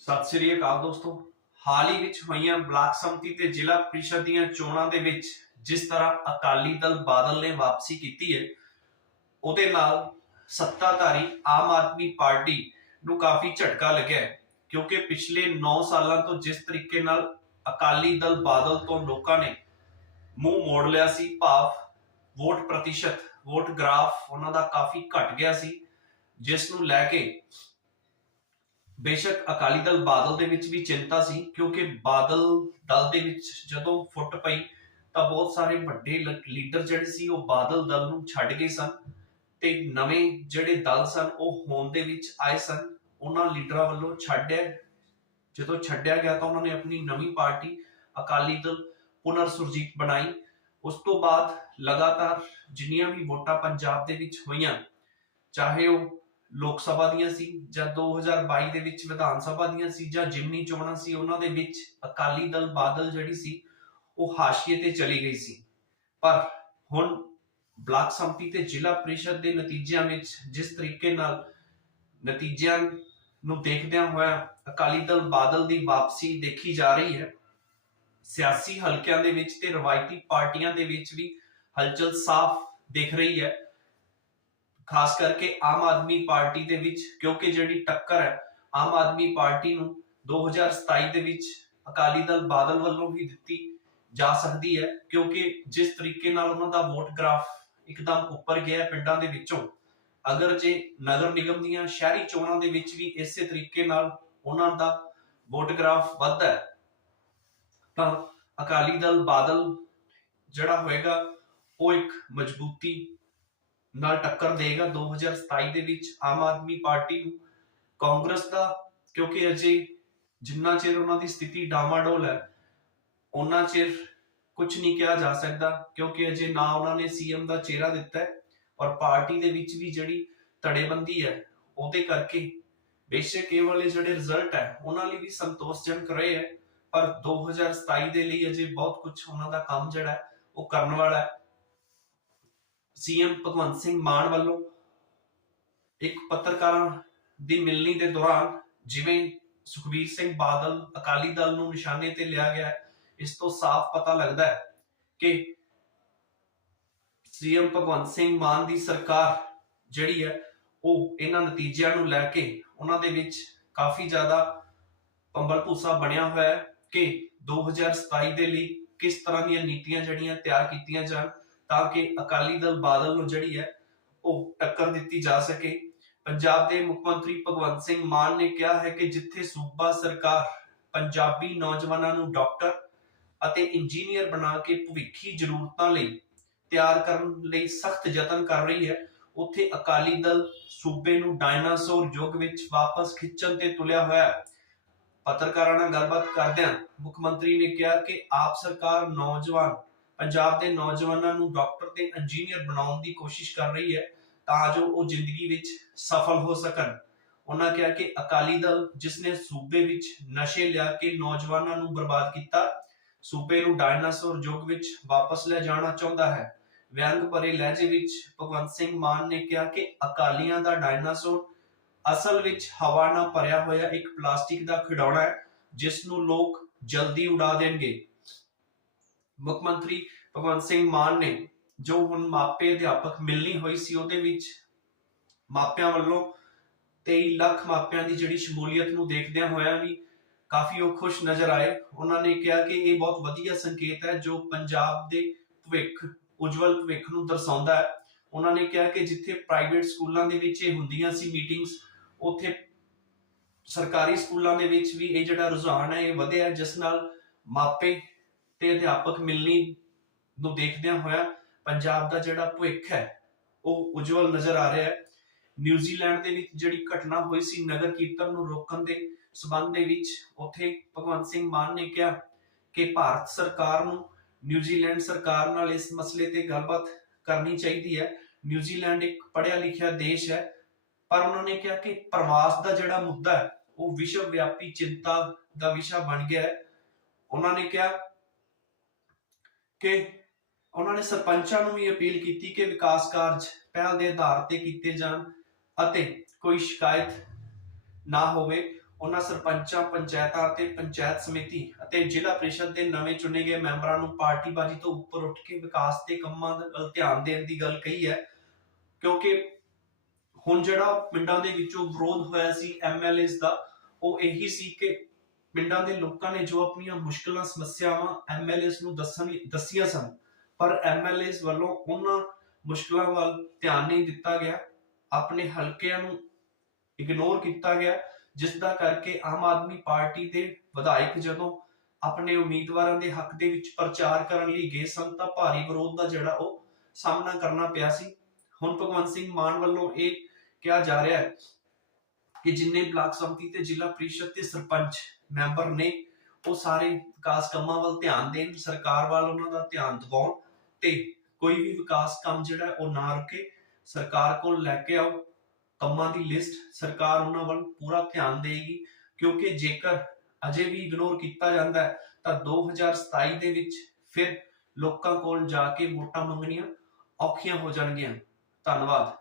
ਸਤਿ ਸ੍ਰੀ ਅਕਾਲ ਦੋਸਤੋ। ਹਾਲ ਹੀ ਵਿੱਚ ਹੋਈਆਂ ਬਲਾਕ ਸੰਮਤੀ ਤੇ ਜ਼ਿਲ੍ਹਾ ਪ੍ਰੀਸ਼ਦ ਦੀਆਂ ਚੋਣਾਂ ਦੇ ਵਿੱਚ ਜਿਸ ਤਰ੍ਹਾਂ ਅਕਾਲੀ ਦਲ ਬਾਦਲ ਨੇ ਵਾਪਸੀ ਕੀਤੀ ਹੈ, ਉਹਦੇ ਨਾਲ ਸੱਤਾਧਾਰੀ ਆਮ ਆਦਮੀ ਪਾਰਟੀ ਨੂੰ ਕਾਫੀ ਝਟਕਾ ਲੱਗਿਆ ਹੈ, ਕਿਉਂਕਿ ਪਿਛਲੇ 9 ਸਾਲਾਂ ਤੋਂ ਜਿਸ ਤਰੀਕੇ ਨਾਲ ਅਕਾਲੀ ਦਲ ਬਾਦਲ ਤੋਂ ਲੋਕਾਂ ਨੇ ਮੂੰਹ ਮੋੜ ਲਿਆ ਸੀ, ਭਾਵ ਵੋਟ ਪ੍ਰਤੀਸ਼ਤ, ਵੋਟ ਗ੍ਰਾਫ ਉਹਨਾਂ ਦਾ ਕਾਫੀ ਘਟ ਗਿਆ ਸੀ, ਜਿਸ ਨੂੰ ਲੈ ਕੇ ਬੇਸ਼ੱਕ ਅਕਾਲੀ ਦਲ ਬਾਦਲ ਦੇ ਵਿੱਚ ਵੀ ਚਿੰਤਾ ਸੀ, ਕਿਉਂਕਿ ਬਾਦਲ ਦਲ ਦੇ ਵਿੱਚ ਜਦੋਂ ਫੁੱਟ ਪਈ, ਤਾਂ ਬਹੁਤ ਸਾਰੇ ਵੱਡੇ ਲੀਡਰ ਜਿਹੜੇ ਸੀ, ਉਹ ਬਾਦਲ ਦਲ ਨੂੰ ਛੱਡ ਗਏ ਸਨ ਤੇ ਨਵੇਂ ਜਿਹੜੇ ਦਲ ਸਨ, ਉਹ ਹੋਂਦ ਦੇ ਵਿੱਚ ਆਏ ਸਨ। ਉਹਨਾਂ ਲੀਡਰਾਂ ਵੱਲੋਂ ਛੱਡਿਆ, ਜਦੋਂ ਛੱਡਿਆ ਗਿਆ ਤਾਂ ਉਹਨਾਂ ਨੇ ਆਪਣੀ ਨਵੀਂ ਪਾਰਟੀ ਅਕਾਲੀ ਦਲ ਪੁਨਰ ਸੁਰਜੀਤ ਬਣਾਈ। ਉਸ ਤੋਂ ਬਾਅਦ ਲਗਾਤਾਰ ਜਿੰਨੀਆਂ ਵੀ ਵੋਟਾਂ ਪੰਜਾਬ ਦੇ ਵਿੱਚ ਹੋਈਆਂ, ਚਾਹੇ ਉਹ ਲੋਕ ਸਭਾ ਦੀਆਂ ਸੀ ਜਾਂ 2022 ਦੇ ਵਿੱਚ ਵਿਧਾਨ ਸਭਾ ਦੀਆਂ ਸੀ ਜਾਂ ਜਿਮਨੀ ਚੋਣਾਂ ਸੀ, ਉਹਨਾਂ ਦੇ ਵਿੱਚ ਅਕਾਲੀ ਦਲ ਬਾਦਲ ਜਿਹੜੀ ਸੀ, ਉਹ ਹਾਸ਼ੀਏ ਤੇ ਚਲੀ ਗਈ ਸੀ। ਪਰ ਹੁਣ ਬਲਾਕ ਸੰਮਤੀ ਤੇ ਜ਼ਿਲ੍ਹਾ ਪ੍ਰੀਸ਼ਦ ਦੇ ਨਤੀਜਿਆਂ ਵਿੱਚ ਜਿਸ ਤਰੀਕੇ ਨਾਲ ਨਤੀਜਿਆਂ ਨੂੰ ਦੇਖਦਿਆਂ ਹੋਇਆ ਅਕਾਲੀ ਦਲ ਬਾਦਲ ਦੀ ਵਾਪਸੀ ਦੇਖੀ ਜਾ ਰਹੀ ਹੈ, ਸਿਆਸੀ ਹਲਕਿਆਂ ਦੇ ਵਿੱਚ ਤੇ ਰਵਾਇਤੀ ਪਾਰਟੀਆਂ ਦੇ ਵਿੱਚ ਵੀ ਹਲਚਲ ਸਾਫ਼ ਦਿਖ ਰਹੀ ਹੈ। ਖਾਸ ਕਰਕੇ ਆਮ ਆਦਮੀ ਪਾਰਟੀ ਦੇ ਵਿੱਚ, ਕਿਉਂਕਿ ਜਿਹੜੀ ਟੱਕਰ ਹੈ, ਆਮ ਆਦਮੀ ਪਾਰਟੀ ਨੂੰ 2027 ਦੇ ਵਿੱਚ ਅਕਾਲੀ ਦਲ ਬਾਦਲ ਵੱਲੋਂ ਵੀ ਦਿੱਤੀ ਜਾ ਸਕਦੀ ਹੈ, ਕਿਉਂਕਿ ਜਿਸ ਤਰੀਕੇ ਨਾਲ ਉਹਨਾਂ ਦਾ ਵੋਟ ਗ੍ਰਾਫ ਇੱਕਦਮ ਉੱਪਰ ਗਿਆ ਪਿੰਡਾਂ ਦੇ ਵਿੱਚੋਂ, ਅਗਰ ਜੇ ਨਗਰ ਨਿਗਮ ਦੀਆਂ ਸ਼ਹਿਰੀ ਚੋਣਾਂ ਦੇ ਵਿੱਚ ਵੀ ਇਸੇ ਤਰੀਕੇ ਨਾਲ ਉਹਨਾਂ ਦਾ ਵੋਟ ਗ੍ਰਾਫ ਵੱਧਦਾ ਹੈ, ਤਾਂ ਅਕਾਲੀ ਦਲ ਬਾਦਲ ਜਿਹੜਾ ਹੋਏਗਾ, ਉਹ ਇੱਕ ਮਜ਼ਬੂਤੀ ਨਾਲ ਟੱਕਰ ਦੇਗਾ 2027 ਦੇ ਵਿੱਚ ਆਮ ਆਦਮੀ ਪਾਰਟੀ ਨੂੰ, ਕਾਂਗਰਸ ਦਾ, ਕਿਉਂਕਿ ਅਜੇ ਜਿੰਨਾ ਚਿਰ ਉਹਨਾਂ ਦੀ ਸਥਿਤੀ ਡਾਮਾਡੋਲ ਹੈ ਉਹਨਾਂ ਚਿਰ ਕੁਝ ਨਹੀਂ ਕਿਹਾ ਜਾ ਸਕਦਾ, ਕਿਉਂਕਿ ਅਜੇ ਨਾ ਉਹਨਾਂ ਨੇ ਸੀਐਮ ਦਾ ਚਿਹਰਾ ਦਿੱਤਾ ਹੈ, ਔਰ ਪਾਰਟੀ ਦੇ ਵਿੱਚ ਵੀ ਜਿਹੜੀ ਧੜੇਬੰਦੀ ਹੈ, ਉਹਦੇ ਕਰਕੇ ਬੇਸ਼ੱਕ ਇਹ ਵਾਲੇ ਜਿਹੜੇ ਰਿਜ਼ਲਟ ਹੈ, ਉਹਨਾਂ ਲਈ ਵੀ ਸੰਤੋਸ਼ਜਨਕ ਰਹੇ ਹੈ, ਪਰ 2027 ਦੇ ਲਈ ਅਜੇ ਬਹੁਤ ਕੁਝ ਉਹਨਾਂ ਦਾ ਕੰਮ ਜਿਹੜਾ ਉਹ ਕਰਨ ਵਾਲਾ ਹੈ। ਸੀਐਮ ਭਗਵੰਤ ਸਿੰਘ ਮਾਨ ਵੱਲੋਂ ਇੱਕ ਪੱਤਰਕਾਰਾਂ ਦੀ ਮਿਲਣੀ ਦੇ ਦੌਰਾਨ ਜਿਵੇਂ ਸੁਖਬੀਰ ਸਿੰਘ ਬਾਦਲ ਅਕਾਲੀ ਦਲ ਨੂੰ ਨਿਸ਼ਾਨੇ ਤੇ ਲਿਆ ਗਿਆ ਇਸ ਤੋਂ ਸਾਫ਼ ਪਤਾ ਲੱਗਦਾ ਹੈ ਕਿ ਸੀਐਮ ਭਗਵੰਤ ਸਿੰਘ ਮਾਨ ਦੀ ਸਰਕਾਰ ਜਿਹੜੀ ਹੈ, ਉਹ ਇਹਨਾਂ ਨਤੀਜਿਆਂ ਨੂੰ ਲੈ ਕੇ ਉਹਨਾਂ ਦੇ ਵਿੱਚ ਕਾਫੀ ਜ਼ਿਆਦਾ ਪੰਬਲ ਭੂਸਾ ਬਣਿਆ ਹੋਇਆ ਹੈ ਕਿ 2027 ਦੇ ਲਈ ਕਿਸ ਤਰ੍ਹਾਂ ਦੀਆਂ ਨੀਤੀਆਂ ਜਿਹੜੀਆਂ ਤਿਆਰ ਕੀਤੀਆਂ ਜਾਣ। ਤਾਂ ਕਿ ਅਕਾਲੀ ਦਲ ਬਾਦਲ ਨੂੰ ਜਿਹੜੀ ਹੈ ਉਹ ਟੱਕਰ ਦਿੱਤੀ ਜਾ ਸਕੇ। ਪੰਜਾਬ ਦੇ ਮੁੱਖ ਮੰਤਰੀ ਭਗਵੰਤ ਸਿੰਘ ਮਾਨ ਨੇ ਕਿਹਾ ਹੈ ਕਿ ਜਿੱਥੇ ਸੂਬਾ ਸਰਕਾਰ ਪੰਜਾਬੀ ਨੌਜਵਾਨਾਂ ਨੂੰ ਡਾਕਟਰ ਅਤੇ ਇੰਜੀਨੀਅਰ ਬਣਾ ਕੇ ਭਵਿੱਖੀ ਜ਼ਰੂਰਤਾਂ ਲਈ ਤਿਆਰ ਕਰਨ ਲਈ ਸਖਤ ਯਤਨ ਕਰ ਰਹੀ ਹੈ, ਉੱਥੇ ਅਕਾਲੀ ਦਲ ਸੂਬੇ ਨੂੰ ਡਾਇਨਾਸੌਰ ਯੁੱਗ ਵਿੱਚ ਵਾਪਸ ਖਿੱਚਣ ਤੇ ਤੁਲਿਆ ਹੋਇਆ ਹੈ। ਪੱਤਰਕਾਰਾਂ ਨਾਲ ਗੱਲਬਾਤ ਕਰਦਿਆਂ ਮੁੱਖ ਮੰਤਰੀ ਨੇ ਕਿਹਾ ਕਿ ਆਪ ਸਰਕਾਰ ਨੌਜਵਾਨ ਪੰਜਾਬ ਦੇ ਨੌਜਵਾਨਾਂ ਨੂੰ ਡਾਕਟਰ ਤੇ ਇੰਜੀਨੀਅਰ ਬਣਾਉਣ ਦੀ ਕੋਸ਼ਿਸ਼ ਕਰ ਰਹੀ ਹੈ ਤਾਂ ਜੋ ਉਹ ਜ਼ਿੰਦਗੀ ਵਿੱਚ ਸਫਲ ਹੋ ਸਕਣ। ਉਹਨਾਂ ਕਿਹਾ ਕਿ ਅਕਾਲੀ ਦਲ ਜਿਸ ਨੇ ਸੂਬੇ ਵਿੱਚ ਨਸ਼ੇ ਲਿਆ ਕੇ ਨੌਜਵਾਨਾਂ ਨੂੰ ਬਰਬਾਦ ਕੀਤਾ, ਸੂਬੇ ਨੂੰ ਡਾਇਨਾਸੌਰ ਯੁੱਗ ਵਿੱਚ ਵਾਪਸ ਲੈ ਜਾਣਾ ਚਾਹੁੰਦਾ ਹੈ। ਵਿਅੰਗ ਭਰੇ ਲਹਿਜੇ ਵਿੱਚ ਭਗਵੰਤ ਸਿੰਘ ਮਾਨ ਨੇ ਕਿਹਾ ਕਿ ਅਕਾਲੀਆਂ ਦਾ ਡਾਇਨਾਸੌਰ ਅਸਲ ਵਿੱਚ ਹਵਾ ਨਾਲ ਭਰਿਆ ਹੋਇਆ ਇੱਕ ਪਲਾਸਟਿਕ ਦਾ ਖਿਡੌਣਾ ਹੈ, ਜਿਸ ਨੂੰ ਲੋਕ ਜਲਦੀ ਉਡਾ ਦੇਣਗੇ। ਮੁੱਖ ਮੰਤਰੀ ਭਗਵੰਤ ਸਿੰਘ ਮਾਨ ਨੇ ਜੋ ਹੁਣ ਮਾਪੇ ਅਧਿਆਪਕ ਮਿਲਣੀ ਹੋਈ ਸੀ ਉਹਦੇ ਵਿੱਚ ਮਾਪਿਆਂ ਵੱਲੋਂ 23 ਲੱਖ ਮਾਪਿਆਂ ਦੀ ਜਿਹੜੀ ਸ਼ਮੂਲੀਅਤ ਨੂੰ ਦੇਖਦਿਆਂ ਹੋਇਆਂ ਵੀ ਕਾਫੀ ਉਹ ਖੁਸ਼ ਨਜ਼ਰ ਆਏ। ਉਹਨਾਂ ਨੇ ਕਿਹਾ ਕਿ ਇਹ ਬਹੁਤ ਵਧੀਆ ਸੰਕੇਤ ਹੈ ਜੋ ਪੰਜਾਬ ਦੇ ਭਵਿੱਖ, ਉਜਵਲ ਭਵਿੱਖ ਨੂੰ ਦਰਸਾਉਂਦਾ ਹੈ। ਉਹਨਾਂ ਨੇ ਕਿਹਾ ਕਿ ਜਿੱਥੇ ਪ੍ਰਾਈਵੇਟ ਸਕੂਲਾਂ ਦੇ ਵਿੱਚ ਇਹ ਹੁੰਦੀਆਂ ਸੀ ਮੀਟਿੰਗਸ, ਉੱਥੇ ਸਰਕਾਰੀ ਸਕੂਲਾਂ ਦੇ ਵਿੱਚ ਵੀ ਇਹ ਜਿਹੜਾ ਰੁਝਾਨ ਹੈ ਇਹ ਵਧਿਆ ਜਿਸ ਨਾਲ ਮਾਪੇ ਤੇ ਅਧਿਆਪਕ ਮਿਲਣੀ ਨੂੰ ਦੇਖਦਿਆਂ ਹੋਇਆ ਪੰਜਾਬ ਦਾ ਜਿਹੜਾ ਭਵਿੱਖ ਹੈ, ਉਹ ਉਜਵਲ ਨਜ਼ਰ ਆ ਰਿਹਾ ਹੈ। ਨਿਊਜ਼ੀਲੈਂਡ ਦੇ ਵਿੱਚ ਜਿਹੜੀ ਘਟਨਾ ਹੋਈ ਸੀ, ਨਗਰ ਕੀਰਤਨ ਨੂੰ ਰੋਕਣ ਦੇ ਸਬੰਧ ਦੇ ਵਿੱਚ, ਉੱਥੇ ਭਗਵੰਤ ਸਿੰਘ ਮਾਨ ਨੇ ਕਿਹਾ ਕਿ ਭਾਰਤ ਸਰਕਾਰ ਨੂੰ, ਨਿਊਜ਼ੀਲੈਂਡ ਸਰਕਾਰ ਨਾਲ ਇਸ ਮਸਲੇ ਤੇ ਗੱਲਬਾਤ ਕਰਨੀ ਚਾਹੀਦੀ ਹੈ। ਨਿਊਜ਼ੀਲੈਂਡ ਇੱਕ ਪੜ੍ਹਿਆ ਲਿਖਿਆ ਦੇਸ਼ ਹੈ, ਪਰ ਉਹਨਾਂ ਨੇ ਕਿਹਾ ਕਿ ਪ੍ਰਵਾਸ ਦਾ ਜਿਹੜਾ ਮੁੱਦਾ ਹੈ, ਉਹ ਵਿਸ਼ਵ ਵਿਆਪੀ ਚਿੰਤਾ ਦਾ ਵਿਸ਼ਾ ਬਣ ਗਿਆ ਹੈ। ਉਹਨਾਂ ਨੇ ਕਿਹਾ ਕਿ ਉਹਨਾਂ ਨੇ ਸਰਪੰਚਾਂ ਨੂੰ ਵੀ ਅਪੀਲ ਕੀਤੀ ਕਿ ਵਿਕਾਸ ਕਾਰਜ ਪਹਿਲ ਦੇ ਆਧਾਰ ਤੇ ਕੀਤੇ ਜਾਣ ਅਤੇ ਕੋਈ ਸ਼ਿਕਾਇਤ ਨਾ ਹੋਵੇ। ਉਹਨਾਂ ਸਰਪੰਚਾਂ, ਪੰਚਾਇਤਾਂ ਅਤੇ ਪੰਚਾਇਤ ਸਮਿਤੀ ਅਤੇ ਜ਼ਿਲ੍ਹਾ ਪ੍ਰੀਸ਼ਦ ਦੇ ਨਵੇਂ ਚੁਣੇ ਗਏ ਮੈਂਬਰਾਂ ਨੂੰ ਪਾਰਟੀਬਾਜ਼ੀ ਤੋਂ ਉੱਪਰ ਉੱਠ ਕੇ ਵਿਕਾਸ ਦੇ ਕੰਮਾਂ ਵੱਲ ਧਿਆਨ ਦੇਣ ਦੀ ਗੱਲ ਕਹੀ ਹੈ। ਕਿਉਂਕਿ ਹੁਣ ਜਿਹੜਾ ਪਿੰਡਾਂ ਦੇ ਵਿੱਚੋਂ ਵਿਰੋਧ ਹੋਇਆ ਸੀ ਐਮਐਲਏਸ ਦਾ, ਉਹ ਇਹੀ ਸੀ ਕਿ ਪਿੰਡਾਂ ਦੇ ਲੋਕਾਂ ਨੇ ਜੋ ਆਪਣੀਆਂ ਮੁਸ਼ਕਲਾਂ, ਸਮੱਸਿਆਵਾਂ ਐਮਐਲਏਸ ਨੂੰ ਦੱਸਣ, ਦੱਸੀਆਂ ਸਨ, ਪਰ ਐਮਐਲਏਸ ਵੱਲੋਂ ਉਹਨਾਂ ਮੁਸ਼ਕਲਾਂ ਵੱਲ ਧਿਆਨ ਨਹੀਂ ਦਿੱਤਾ ਗਿਆ। ਆਪਣੇ ਹਲਕਿਆਂ ਨੂੰ ਇਗਨੋਰ ਕੀਤਾ ਗਿਆ ਜਿਸ ਦਾ ਕਰਕੇ ਆਮ ਆਦਮੀ ਪਾਰਟੀ ਦੇ ਵਿਧਾਇਕ ਜਦੋਂ ਆਪਣੇ ਉਮੀਦਵਾਰਾਂ ਦੇ ਹੱਕ ਦੇ ਵਿੱਚ ਪ੍ਰਚਾਰ ਕਰਨ ਲਈ ਗਏ ਸਨ, ਤਾਂ ਭਾਰੀ ਵਿਰੋਧ ਦਾ ਜਿਹੜਾ ਉਹ ਸਾਹਮਣਾ ਕਰਨਾ ਪਿਆ ਸੀ। ਹੁਣ ਭਗਵੰਤ ਸਿੰਘ ਮਾਨ ਵੱਲੋਂ ਇਹ ਕਿਹਾ ਜਾ ਰਿਹਾ ਹੈ ਕਿ ਜਿੰਨੇ ਬਲਾਕ ਸੰਮਤੀ ਤੇ ਜ਼ਿਲ੍ਹਾ ਪ੍ਰੀਸ਼ਦ ਤੇ ਸਰਪੰਚ ਮੈਂਬਰ ਨੇ, ਉਹ ਸਾਰੇ ਵਿਕਾਸ ਕੰਮਾਂ ਵੱਲ ਧਿਆਨ ਦੇਣ, ਸਰਕਾਰ ਵੱਲ ਉਹਨਾਂ ਦਾ ਧਿਆਨ ਦਿਵਾਉਣ ਤੇ ਕੋਈ ਵੀ ਵਿਕਾਸ ਕੰਮ ਜਿਹੜਾ ਉਹ ਨਾ ਰੁਕੇ। ਸਰਕਾਰ ਕੋਲ ਲੈ ਕੇ ਆਓ ਕੰਮਾਂ ਦੀ ਲਿਸਟ, ਸਰਕਾਰ ਉਹਨਾਂ ਵੱਲ ਪੂਰਾ ਧਿਆਨ ਦੇਗੀ ਕਿਉਂਕਿ ਜੇਕਰ ਅਜੇ ਵੀ ਇਗਨੋਰ ਕੀਤਾ ਜਾਂਦਾ ਹੈ, ਤਾਂ 2027 ਦੇ ਵਿੱਚ ਫਿਰ ਲੋਕਾਂ ਕੋਲ ਜਾ ਕੇ ਵੋਟਾਂ ਮੰਗਣੀਆਂ ਔਖੀਆਂ ਹੋ ਜਾਣਗੀਆਂ। ਧੰਨਵਾਦ।